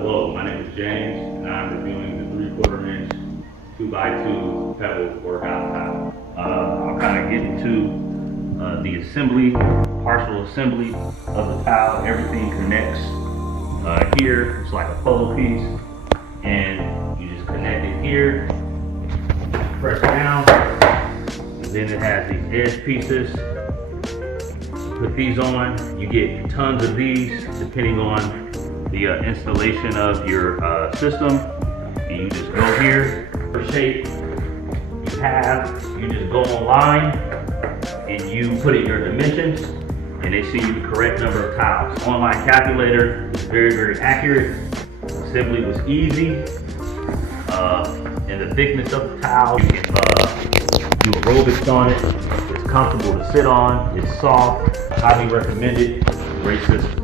Hello, my name is James, and I'm reviewing the 3/4 inch 2x2 Pebble workout tile. I'll kind of get into the assembly, partial assembly of the tile. Everything connects here. It's like a puzzle piece, and you just connect it here, press down, and then it has these edge pieces. Put these on. You get tons of these depending on the installation of your system. And you just go here, for shape you just go online and you put in your dimensions, and they send you the correct number of tiles. Online calculator is very, very accurate. Assembly was easy. And the thickness of the tile, you can do aerobics on it. It's comfortable to sit on. It's soft. Highly recommended. Great system.